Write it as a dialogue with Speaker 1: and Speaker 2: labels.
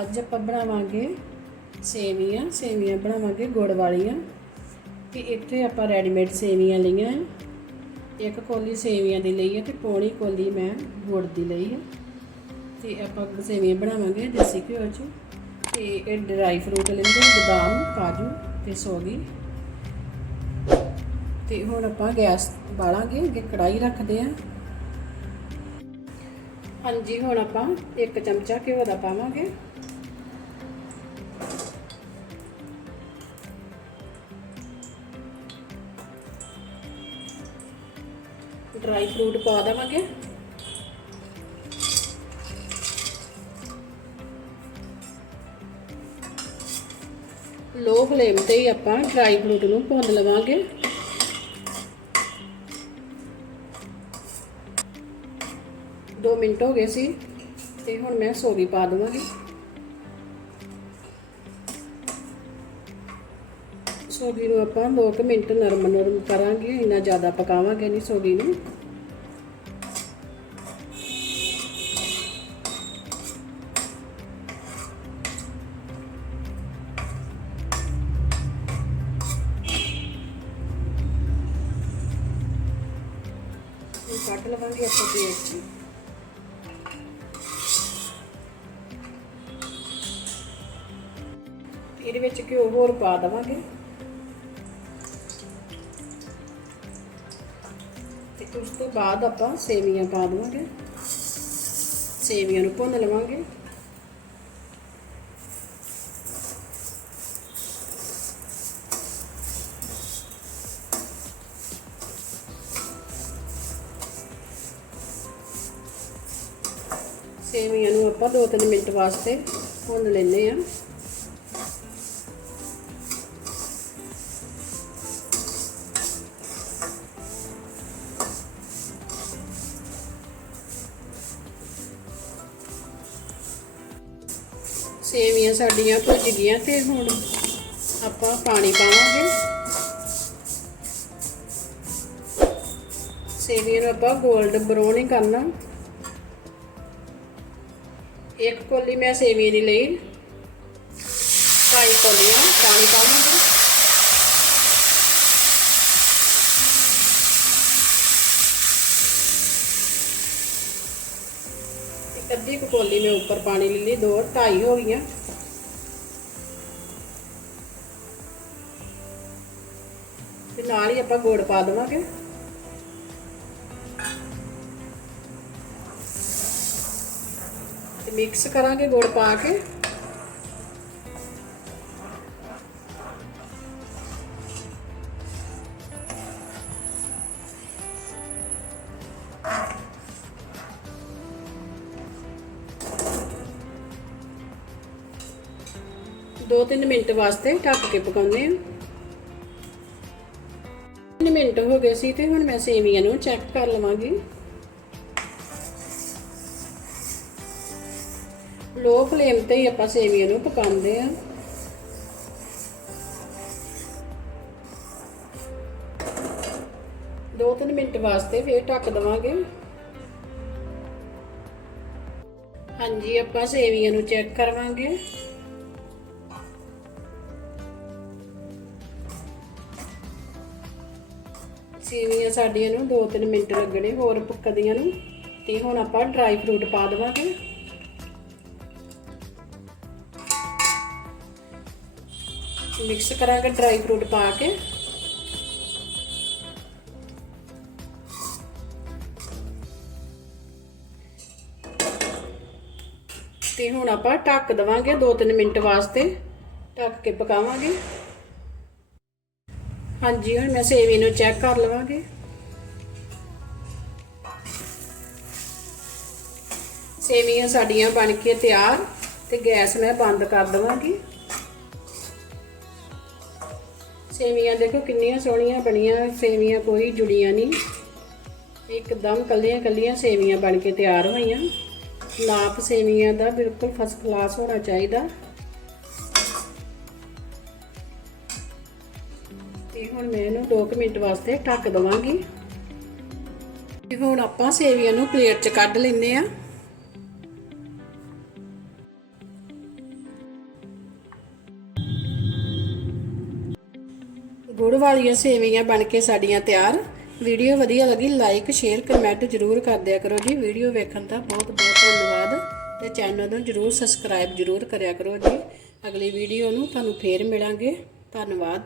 Speaker 1: ਅੱਜ ਆਪਾਂ ਬਣਾਵਾਂਗੇ ਸੇਵੀਆਂ ਸੇਵੀਆਂ ਬਣਾਵਾਂਗੇ ਗੁੜ ਵਾਲੀਆਂ ਤੇ ਇੱਥੇ ਆਪਾਂ ਰੈਡੀਮੇਡ ਸੇਵੀਆਂ ਲਈਆਂ ਇੱਕ ਕੋਲੀ ਸੇਵੀਆਂ ਦੀ ਲਈ ਹੈ ਤੇ ਪੌਣੀ ਕੋਲੀ ਮੈਂ ਗੁੜ ਦੀ ਲਈ ਹੈ ਤੇ ਆਪਾਂ ਸੇਵੀਆਂ ਬਣਾਵਾਂਗੇ ਦੇਸੀ ਘਿਓ 'ਚ ਤੇ ਇਹ ਡਰਾਈ ਫਰੂਟ ਲੈਂਦੇ ਬਦਾਮ, ਕਾਜੂ ਤੇ ਸੋਗੀ। ਤੇ ਹੁਣ ਆਪਾਂ ਗੈਸ ਬਾਲਾਂਗੇ, ਅੱਗੇ ਕੜਾਈ ਰੱਖਦੇ ਆਂ। ਹਾਂਜੀ, ਹੁਣ ਆਪਾਂ ਇੱਕ ਚਮਚਾ ਘਿਓ ਦਾ ਪਾਵਾਂਗੇ। ਡਰਾਈ ਫਰੂਟ ਪਾ ਦੇਵਾਂਗੇ। ਲੋ ਫਲੇਮ ਤੇ ਹੀ ਆਪਾਂ ਡਰਾਈ ਫਰੂਟ ਨੂੰ ਭੁੰਨ ਲਵਾਂਗੇ। ਦੋ ਮਿੰਟ ਹੋ ਗਏ ਸੀ ਤੇ ਹੁਣ ਮੈਂ ਸੋਗੀ ਪਾ ਦਵਾਂਗੀ। ਸੋਗੀ ਨੂੰ ਆਪਾਂ 2 ਮਿੰਟ ਨਰਮ ਨਰਮ ਕਰਾਂਗੇ, ਇੰਨਾ ਜ਼ਿਆਦਾ ਪਕਾਵਾਂਗੇ ਨਹੀਂ ਸੋਗੀ ਨੂੰ। ਇਹ ਕੱਟ ਲਵਾਂਗੇ ਆਪਾਂ ਪਲੇਟ 'ਚ। ਇਹਦੇ ਵਿੱਚ ਘਿਓ ਹੋਰ ਪਾ ਦੇਵਾਂਗੇ। ਤੇ ਉਸ ਤੋਂ ਬਾਅਦ ਆਪਾਂ ਸੇਵੀਆਂ ਪਾ ਦੇਵਾਂਗੇ। ਸੇਵੀਆਂ ਨੂੰ ਭੁੰਨ ਲਵਾਂਗੇ। ਸੇਵੀਆਂ ਨੂੰ ਆਪਾਂ 2-3 ਮਿੰਟ ਵਾਸਤੇ ਭੁੰਨ ਲੈਂਦੇ ਆਂ ਸੇਵੀਆਂ ਸਾਡੀਆਂ ਭੁੱਜ ਗਈਆਂ ਤੇ ਹੁਣ ਆਪਾਂ ਪਾਣੀ ਪਾਵਾਂਗੇ। ਸੇਵੀਆਂ ਨੂੰ ਆਪਾਂ 골ਡ ਬਰਾਊਨ ਹੀ ਕਰਨਾ। ਇੱਕ ਕੋਲੀ ਮੈਂ ਸੇਵੀਆਂ ਦੀ ਲਈ। ਢਾਈ ਕੋਲੀਆਂ ਪਾਣੀ ਪਾਵਾਂਗੇ ਇੱਕ ਅੱਧੀ ਕੁ ਕੋਲੀ ਮੈਂ ਉੱਪਰ ਪਾਣੀ ਲੈ ਲਈ, ਦੋ ਢਾਈ ਹੋ ਗਈਆਂ। ਤੇ ਨਾਲ ਹੀ ਆਪਾਂ ਮਿਕਸ ਕਰਾਂਗੇ ਗੁੜ ਪਾ ਕੇ ਦੋ ਤਿੰਨ ਮਿੰਟ ਵਾਸਤੇ ਢੱਕ ਕੇ ਪਕਾਉਂਦੇ ਹਾਂ 3 ਮਿੰਟ ਹੋ ਗਏ ਸੀ ਤੇ ਹੁਣ ਮੈਂ ਸੇਵੀਆਂ ਨੂੰ ਚੈੱਕ ਕਰ ਲਵਾਂਗੀ ਲੋ ਫਲੇਮ ਤੇ ਹੀ ਆਪਾਂ ਸੇਵੀਆਂ ਨੂੰ ਪਕਾਉਂਦੇ ਆ ਦੋ ਤਿੰਨ ਮਿੰਟ ਵਾਸਤੇ ਫੇਰ ਢੱਕ ਦਵਾਂਗੇ। ਹਾਂਜੀ, ਆਪਾਂ ਸੇਵੀਆਂ ਨੂੰ ਚੈੱਕ ਕਰਵਾਂਗੇ। ਸੇਵੀਆਂ ਸਾਡੀਆਂ ਨੂੰ 2-3 ਮਿੰਟ ਲੱਗਣੇ, ਹੋਰ ਪੱਕਦੀਆਂ ਨੂੰ। ਤੇ ਹੁਣ ਆਪਾਂ ਡਰਾਈ ਫਰੂਟ ਪਾ ਦੇਵਾਂਗੇ। ਮਿਕਸ ਕਰਾਂਗੇ ਡਰਾਈ ਫਰੂਟ ਪਾ ਕੇ। ਤੇ ਹੁਣ ਆਪਾਂ ਢੱਕ ਦਵਾਂਗੇ 2-3 ਮਿੰਟ ਵਾਸਤੇ। ਢੱਕ ਕੇ ਪਕਾਵਾਂਗੇ। ਹਾਂਜੀ, ਹੁਣ ਮੈਂ ਸੇਵੀ ਨੂੰ ਚੈੱਕ ਕਰ ਲਵਾਂਗੇ। ਸੇਵੀਆਂ ਸਾਡੀਆਂ ਬਣ ਕੇ ਤਿਆਰ ਤੇ ਗੈਸ ਮੈਂ ਬੰਦ ਕਰ ਦਵਾਂਗੀ। ਸੇਵੀਆਂ ਦੇਖੋ ਕਿੰਨੀਆਂ ਸੋਹਣੀਆਂ ਬਣੀਆਂ, ਸੇਵੀਆਂ ਕੋਈ ਜੁੜੀਆਂ ਨਹੀਂ। ਇੱਕਦਮ ਕੱਲੀਆਂ ਕੱਲੀਆਂ ਸੇਵੀਆਂ ਬਣ ਕੇ ਤਿਆਰ ਹੋਈਆਂ। ਨਾਪ ਸੇਵੀਆਂ ਦਾ ਬਿਲਕੁਲ ਫਸਟ ਕਲਾਸ ਹੋਣਾ ਚਾਹੀਦਾ। ਤੇ ਹੁਣ ਮੈਂ ਇਹਨੂੰ 2 ਮਿੰਟ ਵਾਸਤੇ ਢੱਕ ਦਵਾਂਗੀ। ਤੇ ਹੁਣ ਆਪਾਂ ਸੇਵੀਆਂ ਨੂੰ ਪਲੇਟ 'ਚ ਕੱਢ ਲੈਂਦੇ ਆ ਗੁੜ ਵਾਲੀਆਂ ਸੇਵੀਆਂ ਬਣ ਕੇ ਸਾਡੀਆਂ ਤਿਆਰ। ਵੀਡੀਓ ਵਧੀਆ ਲੱਗੀ ਲਾਈਕ ਸ਼ੇਅਰ ਕਮੈਂਟ ਜਰੂਰ ਕਰ ਦਿਆ ਕਰੋ ਜੀ। ਵੀਡੀਓ ਵੇਖਣ ਦਾ ਬਹੁਤ ਬਹੁਤ ਧੰਨਵਾਦ। ਤੇ ਚੈਨਲ ਨੂੰ ਜਰੂਰ ਸਬਸਕ੍ਰਾਈਬ ਜਰੂਰ ਕਰਿਆ ਕਰੋ ਜੀ। ਅਗਲੀ ਵੀਡੀਓ ਨੂੰ ਤੁਹਾਨੂੰ ਫੇਰ ਮਿਲਾਂਗੇ। ਧੰਨਵਾਦ।